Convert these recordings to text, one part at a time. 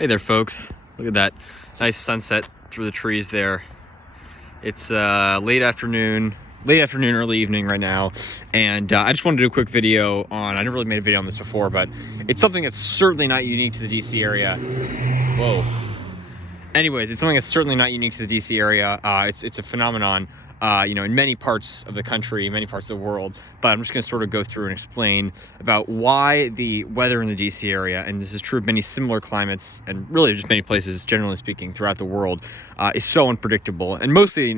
Hey there, folks. Look at that nice sunset through the trees there. It's late afternoon, early evening right now, and I just wanted to do a quick video on, I never really made a video on this before, but it's something that's certainly not unique to the DC area. Whoa. Anyways, it's something that's certainly not unique to the DC area. It's a phenomenon, in many parts of the country, many parts of the world. But I'm just going to sort of go through and explain about why the weather in the DC area, and this is true of many similar climates, and really just many places, generally speaking, throughout the world, is so unpredictable. And mostly,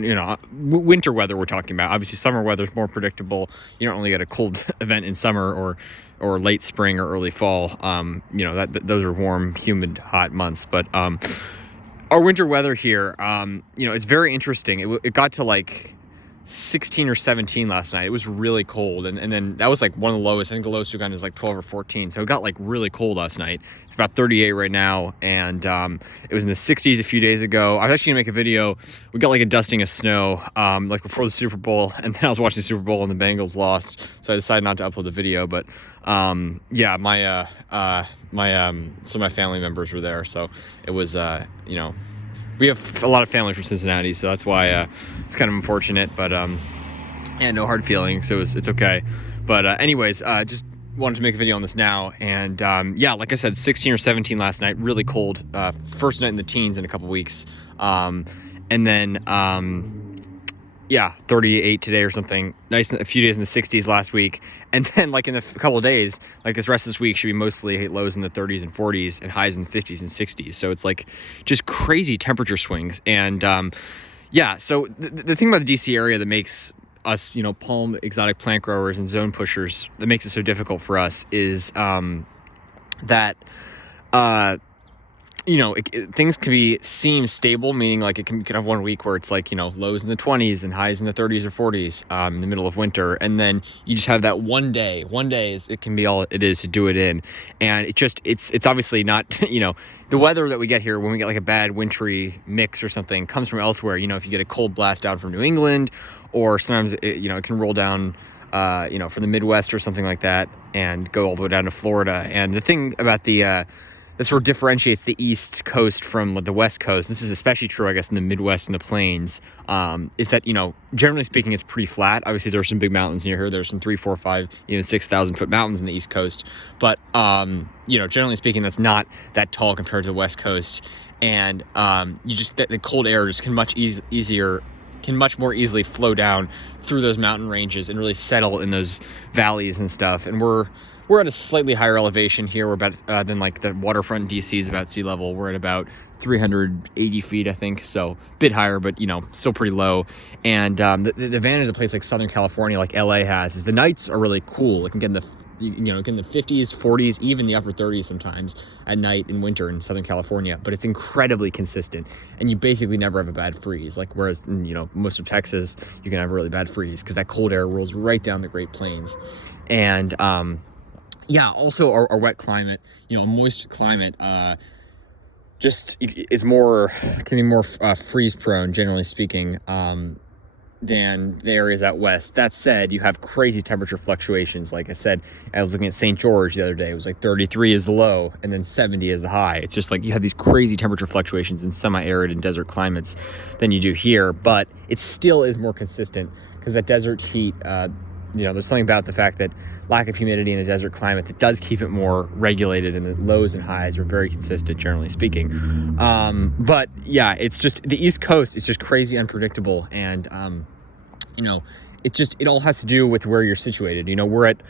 winter weather we're talking about. Obviously, summer weather is more predictable. You don't really get a cold event in summer or late spring or early fall. Those are warm, humid, hot months. But our winter weather here, it's very interesting. It got to like 16 or 17 last night. It was really cold. And then that was like one of the lowest. I think the lowest we've gotten is like 12 or 14. So it got like really cold last night. It's about 38 right now. And it was in the 60s a few days ago. I was actually gonna make a video. We got like a dusting of snow, like before the Super Bowl. And then I was watching the Super Bowl and the Bengals lost. So I decided not to upload the video. But some of my family members were there. So it was, we have a lot of family from Cincinnati, so that's why it's kind of unfortunate, but no hard feelings, so it's okay. But anyways, just wanted to make a video on this now, and like I said, 16 or 17 last night, really cold, first night in the teens in a couple weeks, and then 38 today or something. Nice, a few days in the 60s last week, and then like in a couple of days, like this rest of this week should be mostly lows in the 30s and 40s and highs in the 50s and 60s. So it's like just crazy temperature swings. And so the thing about the DC area that makes us, palm exotic plant growers and zone pushers, that makes it so difficult for us is that things can seem stable, meaning like it can have 1 week where it's like, lows in the 20s and highs in the 30s or 40s in the middle of winter. And then you just have that one day it can be all it is to do it in. And it's obviously not, the weather that we get here when we get like a bad wintry mix or something comes from elsewhere. If you get a cold blast down from New England, or sometimes it can roll down, from the Midwest or something like that and go all the way down to Florida. And the thing about that sort of differentiates the East Coast from the West Coast, this is especially true, I guess, in the Midwest and the Plains, is that, generally speaking, it's pretty flat. Obviously, there are some big mountains near here. There's some 3, 4, 5, even 6,000 foot mountains in the East Coast. But, generally speaking, that's not that tall compared to the West Coast. And the cold air just can much more easily flow down through those mountain ranges and really settle in those valleys and stuff. And we're at a slightly higher elevation here. We're about than like the waterfront DC is about sea level. We're at about 380 feet, I think. So a bit higher, but still pretty low. And the advantage of a place like Southern California, like LA has, is the nights are really cool. It can get in the 50s, 40s, even the upper 30s sometimes at night in winter in Southern California, but it's incredibly consistent, and you basically never have a bad freeze. Like whereas in, most of Texas, you can have a really bad freeze because that cold air rolls right down the Great Plains. And also our wet climate, a moist climate, can be more freeze prone, generally speaking, than the areas out west. That said, you have crazy temperature fluctuations. Like I said, I was looking at St. George the other day. It was like 33 is the low and then 70 is the high. It's just like you have these crazy temperature fluctuations in semi-arid and desert climates than you do here, but it still is more consistent because that desert heat, there's something about the fact that lack of humidity in a desert climate that does keep it more regulated, and the lows and highs are very consistent, generally speaking. But yeah, it's just the East Coast is just crazy unpredictable, and it all has to do with where you're situated. We're at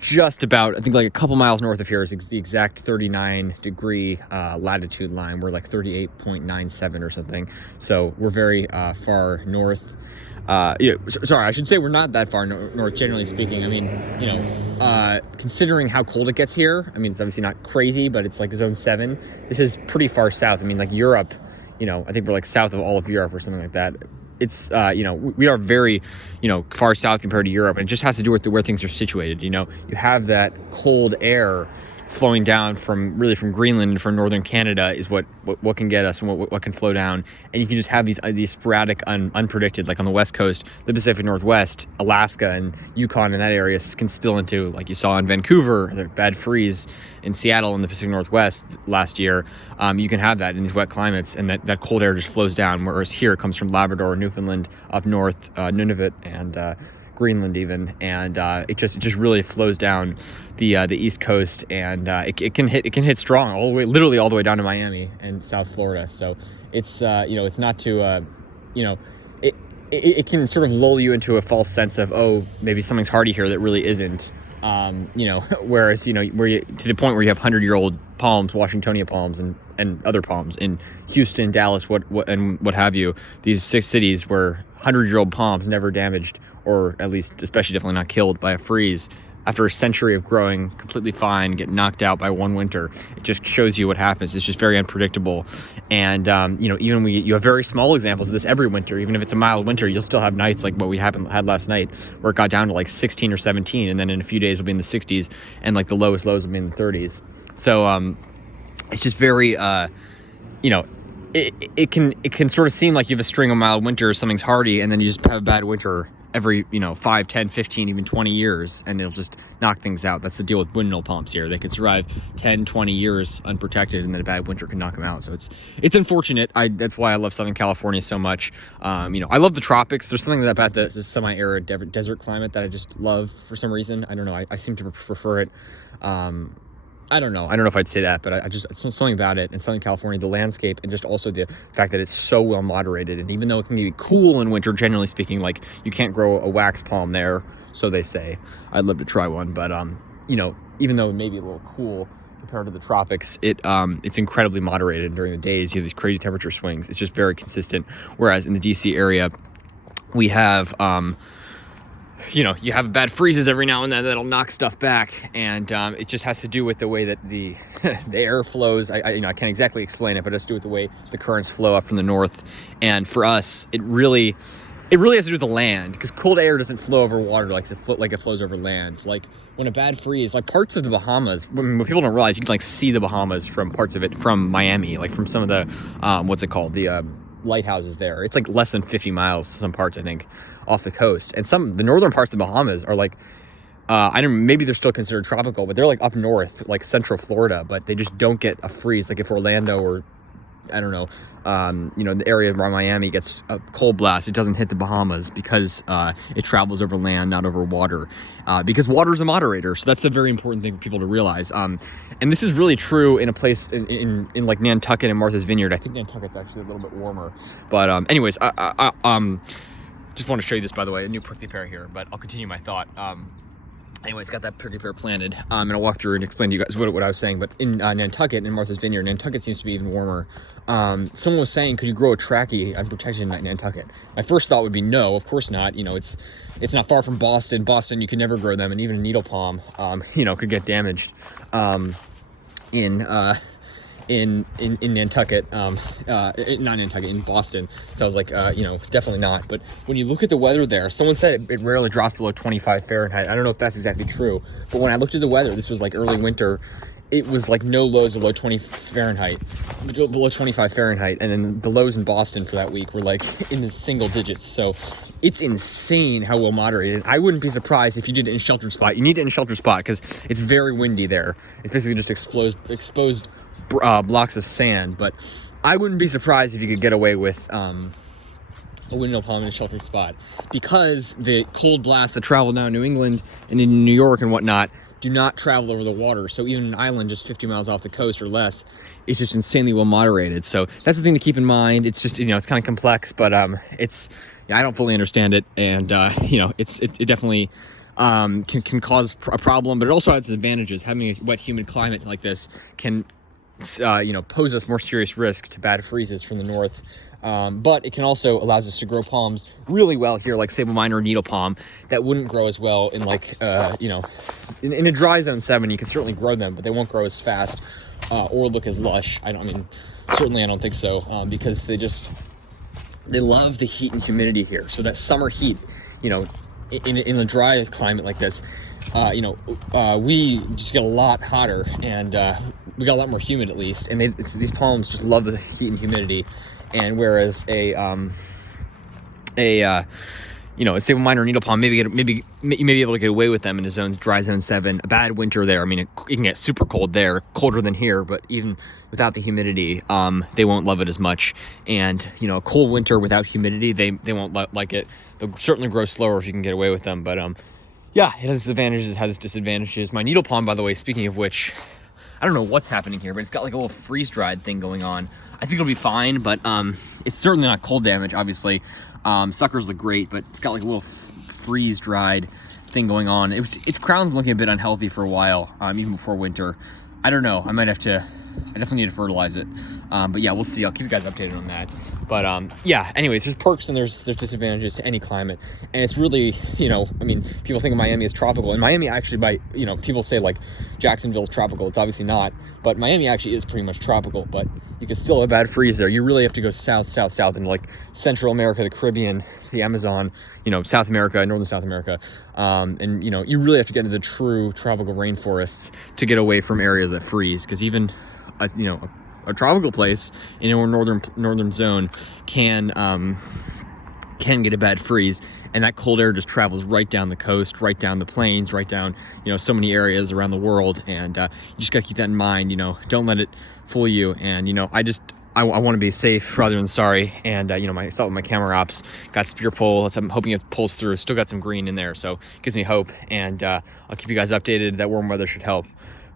just about, I think like a couple miles north of here is the exact 39 degree latitude line. We're like 38.97 or something. So we're very far north. Sorry, I should say we're not that far north, generally speaking. I mean, considering how cold it gets here, I mean, it's obviously not crazy, but it's like zone 7. This is pretty far south. I mean, like Europe, I think we're like south of all of Europe or something like that. It's, we are very, far south compared to Europe, and it just has to do with where things are situated. You have that cold air flowing down from Greenland and from northern Canada is what can get us and what can flow down. And you can just have these sporadic, unpredicted, like on the west coast, the Pacific Northwest, Alaska and Yukon and that area can spill into, like you saw in Vancouver, the bad freeze in Seattle in the Pacific Northwest last year. You can have that in these wet climates, and that cold air just flows down, whereas here it comes from Labrador, Newfoundland, up north, Nunavut, and Greenland even, and it just really flows down the east coast, and it can hit strong all the way, literally all the way down to Miami and South Florida. So it's it's not to it can sort of lull you into a false sense of, oh, maybe something's hardy here that really isn't. Whereas where you, to the point where you have 100-year-old palms, Washingtonia palms, and other palms in Houston, Dallas, what have you, these 6 cities where 100-year-old palms never damaged, or at least especially definitely not killed by a freeze after a century of growing completely fine, get knocked out by one winter. It just shows you what happens. It's just very unpredictable. And even you have very small examples of this every winter. Even if it's a mild winter, you'll still have nights like what we had last night, where it got down to like 16 or 17, and then in a few days it'll be in the 60s, and like the lowest lows will be in the 30s. So it's just very it can sort of seem like you have a string of mild winters, something's hardy, and then you just have a bad winter every 5, 10, 15, even 20 years, and it'll just knock things out. That's the deal with windmill palms here. They can survive 10, 20 years unprotected, and then a bad winter can knock them out. So it's unfortunate. That's why I love Southern California so much. I love the tropics. There's something about this semi-arid desert climate that I just love for some reason. I don't know. I seem to prefer it. I don't know if I'd say that, but it's something about it in Southern California, the landscape, and just also the fact that it's so well moderated. And even though it can be cool in winter, generally speaking, like you can't grow a wax palm there, so they say. I'd love to try one, but even though it may be a little cool compared to the tropics, it's incredibly moderated. During the days, you have these crazy temperature swings. It's just very consistent. Whereas in the DC area, we have you have bad freezes every now and then that'll knock stuff back, and it just has to do with the way that the the air flows. I can't exactly explain it, but it has to do with the way the currents flow up from the north. And for us, it really has to do with the land, because cold air doesn't flow over water like it flows over land. Like when a bad freeze, like parts of the Bahamas, what people don't realize, you can like see the Bahamas from parts of it from Miami, like from some of the the lighthouses there. It's like less than 50 miles, some parts I think, off the coast. And the northern parts of the Bahamas are like maybe they're still considered tropical, but they're like up north, like central Florida, but they just don't get a freeze. Like if Orlando or I don't know, the area around Miami gets a cold blast, it doesn't hit the Bahamas because it travels over land, not over water, because water is a moderator. So that's a very important thing for people to realize. And this is really true in a place in like Nantucket and Martha's Vineyard. I think Nantucket's actually a little bit warmer, but anyways, I just want to show you this, by the way, a new prickly pear here, but I'll continue my thought. Anyways, got that prickly pear planted, and I'll walk through and explain to you guys what I was saying. But in Nantucket, in Martha's Vineyard, Nantucket seems to be even warmer. Someone was saying, could you grow a trachea unprotected in Nantucket? My first thought would be no, of course not. It's not far from Boston. Boston, you can never grow them, and even a needle palm, could get damaged in Nantucket, not Nantucket, in Boston. So I was like, definitely not. But when you look at the weather there, someone said it rarely drops below 25 Fahrenheit. I don't know if that's exactly true, but when I looked at the weather, this was like early winter, it was like no lows below 25 Fahrenheit, and then the lows in Boston for that week were like in the single digits. So it's insane how well moderated. I wouldn't be surprised if you did it in sheltered spot. You need it in sheltered spot because it's very windy there. It's basically just exposed blocks of sand, but I wouldn't be surprised if you could get away with a windmill palm in a sheltered spot, because the cold blasts that travel down New England and in New York and whatnot do not travel over the water. So even an island just 50 miles off the coast or less is just insanely well moderated. So that's the thing to keep in mind. It's just it's kind of complex, but I don't fully understand it, and it definitely can cause a problem, but it also has its advantages. Having a wet, humid climate like this can pose us more serious risk to bad freezes from the north. But it can also allows us to grow palms really well here, like sable minor or needle palm, that wouldn't grow as well in in a dry zone 7. You can certainly grow them, but they won't grow as fast or look as lush. I don't think so, because they love the heat and humidity here. So that summer heat, in a dry climate like this, we just get a lot hotter, and we got a lot more humid at least, and these palms just love the heat and humidity. And whereas a stable minor needle palm, you may be able to get away with them in a dry zone 7. A bad winter there, I mean, it can get super cold there, colder than here, but even without the humidity, they won't love it as much. And a cold winter without humidity, they won't like it. They'll certainly grow slower if you can get away with them. But yeah, it has advantages, it has disadvantages. My needle palm, by the way, speaking of which, I don't know what's happening here, but it's got like a little freeze-dried thing going on. I think it'll be fine, but it's certainly not cold damage, obviously. Suckers look great, but it's got like a little freeze-dried thing going on. Its crown's looking a bit unhealthy for a while, even before winter. I don't know. I definitely need to fertilize it. But yeah, we'll see. I'll keep you guys updated on that. But yeah, anyways, there's perks and there's disadvantages to any climate. And it's really, people think of Miami as tropical. And Miami actually, people say like Jacksonville's tropical. It's obviously not. But Miami actually is pretty much tropical. But you can still have a bad freeze there. You really have to go south into like Central America, the Caribbean, the Amazon, South America, Northern South America. And you really have to get into the true tropical rainforests to get away from areas that freeze. Because even a tropical place in a northern zone can get a bad freeze, and that cold air just travels right down the coast, right down the plains, right down so many areas around the world. And you just got to keep that in mind. Don't let it fool you. And I want to be safe rather than sorry. And my camera ops got spear pole. I'm hoping it pulls through. Still got some green in there, so it gives me hope. And I'll keep you guys updated. That warm weather should help.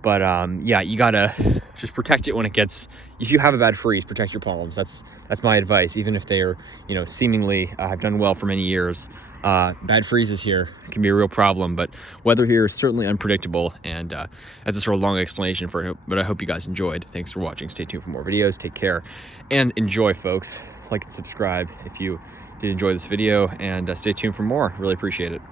But yeah, you gotta just protect it when it gets. If you have a bad freeze, protect your palms. That's my advice. Even if they are, seemingly have done well for many years, bad freezes here can be a real problem. But weather here is certainly unpredictable, and that's a sort of long explanation for it. But I hope you guys enjoyed. Thanks for watching. Stay tuned for more videos. Take care and enjoy, folks. Like and subscribe if you did enjoy this video, and stay tuned for more. Really appreciate it.